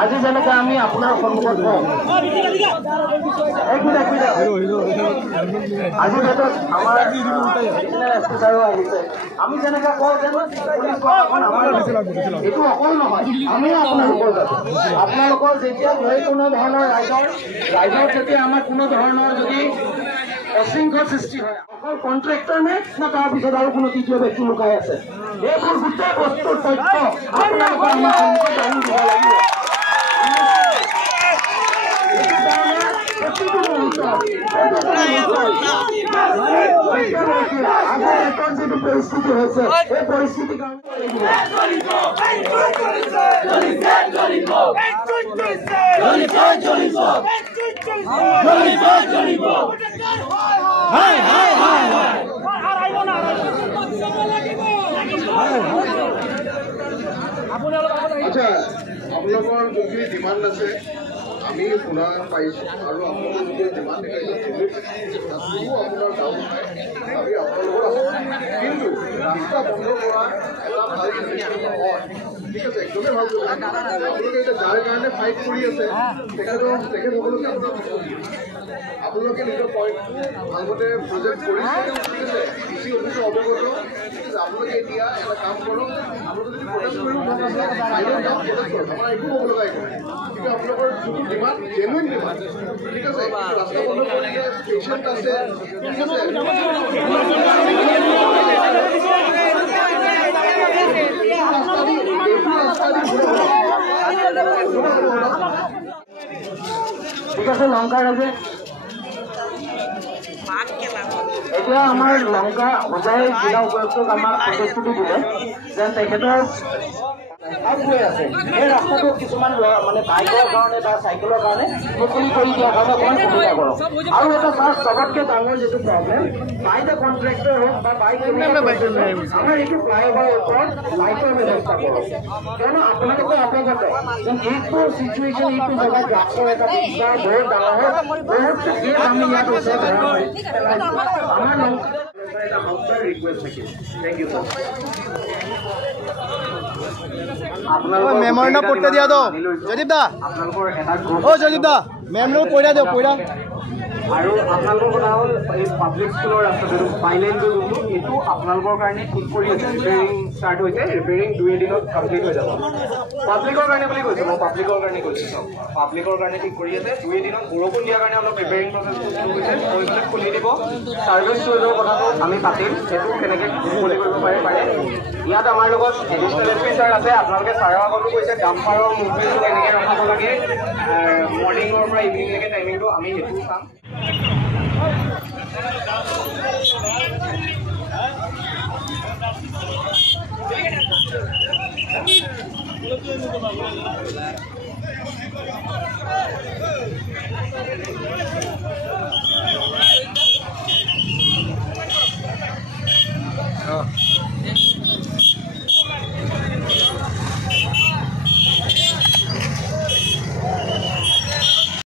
আজি যেনেকৈ আমি আপোনাৰ সন্মুখত কওঁ আজি ডেটত আমাৰ এছপিচাৰো আহিছে আমি যেনেকৈ কওঁ যে এইটো অকল নহয় আমি আপোনালোকৰ যেতিয়া কোনো ধৰণৰ ৰাইজৰ যেতিয়া আমাৰ কোনো ধৰণৰ যদি অশৃংখল সৃষ্টি হয় অকল কন্ট্ৰেক্টৰ নে না তাৰপিছত আৰু কোনো তৃতীয় ব্যক্তি লুকাই আছে এইবোৰ গোটেই বস্তুৰ তথ্য আপোনালোকৰ আমাৰ সন্মুখত দাঙি দিব লাগিব যিটো পৰিস্থিতি হৈছে এই পৰিস্থিতিৰ কাৰণে আচ্ছা আপোনালোকৰ যোনখিনি ডিমাণ্ড আছে আমি শুনা পাইছোঁ আৰু আপোনালোকে ডিমাণ্ড দেখাইছে আপোনাৰ কাম নাই আমি আপোনালোকৰ আছোঁ কিন্তু ৰাস্তা বন্ধ কৰা এটা ভাল নহয় ঠিক আছে একদমেই ভাল আপোনালোকে এতিয়া যাৰ কাৰণে ফাইট কৰি আছে তেখেতসকলকে আপোনালোকে নিজৰ পইণ্টটো ভালমতে প্ৰজেক্ট কৰিছে ঠিক আছে কৃষি অফিচৰ অৱগত ঠিক আছে আপোনালোকে এতিয়া এটা কাম কৰক আপোনালোকে যদি প্ৰটেষ্ট কৰিব মন আছে বাহিৰত যাওক প্ৰটেষ্ট কৰক আমাৰ একো হ'ব লগা একো নাই কিন্তু আপোনালোকৰ যোনটো ডিমাণ্ড জেনুইন ডিমাণ্ড ঠিক আছে ৰাস্তা বন্ধ কৰিছে পেচেণ্ট আছে ঠিক আছে ঠিক আছে লংকা ৰাজে এতিয়া আমাৰ লংকা হোজাই জিলা উপায়ুক্তক আমাৰ প্ৰতিশ্ৰুতি দিলে যেন তেখেতৰ গৈ আছে এই ৰাস্তাটো কিছুমান মানে বাইকৰ কাৰণে বা চাইকেলৰ কাৰণে মুকলি কৰি দিয়াৰ কাৰণে অকণমান সুবিধা কৰক আৰু এটা ফাৰ্ষ্ট চবতকৈ ডাঙৰ যিটো প্ৰব্লেম বাই দ্য কণ্ট্ৰেক্টৰ হওক বা বাইক আমাৰ এইটো ফ্লাইঅভাৰৰ ওপৰত লাইটৰ ব্যৱস্থা কৰক কিয়নো আপোনালোকে অৱগত যেন এইটো চিটুৱেশ্যন এইটো জেগাত ড্ৰাগছৰ এটা বিস্তাৰ বহুত ডাঙৰ হয় বহুত আমি ইয়াত ওচৰত আমাৰ এটা সঁচাই ৰিকুৱেষ্ট থাকিল থেংক ইউ ছাৰ মেমৰ নাম পড়তে দিয়া দো জয়দীপ দা ও জয়দীপ দা মেম নাম পড়া দিও পড়া আৰু আপোনালোকৰ কথা হ'ল এই পাব্লিক স্কুলৰ ৰাস্তাটো ফাইনেলটো যোনটো এইটো আপোনালোকৰ কাৰণে ঠিক কৰি আছে ৰিপেয়াৰিং ষ্টাৰ্ট হৈছে ৰিপেয়াৰিং 2 দিনত কমপ্লিট হৈ যাব পাব্লিকৰ কাৰণে বুলি কৈছোঁ মই পাব্লিকৰ কাৰণে কৈছোঁ পাব্লিকৰ কাৰণে ঠিক কৰি আছে 2 দিনত বৰষুণ দিয়াৰ কাৰণে অলপ ৰিপেয়াৰিং প্ৰচেছটো শুৰু হৈছে পৰিমাণে খুলি দিব ছাৰ্ভিচ চুইচৰ কথাটো আমি পাতিম সেইটো কেনেকৈ খুলি কৰিব পাৰে ইয়াত আমাৰ লগত এডিশ্যনেল এডমিছাৰ আছে আপোনালোকে ছাৰৰ আগতো কৈছে ডাম্পাৰৰ মুভমেণ্টটো কেনেকৈ ৰখাব লাগে মৰ্ণিঙৰ পৰা ইভিনিংলৈকে টাইমিংটো আমি সেইটো চাম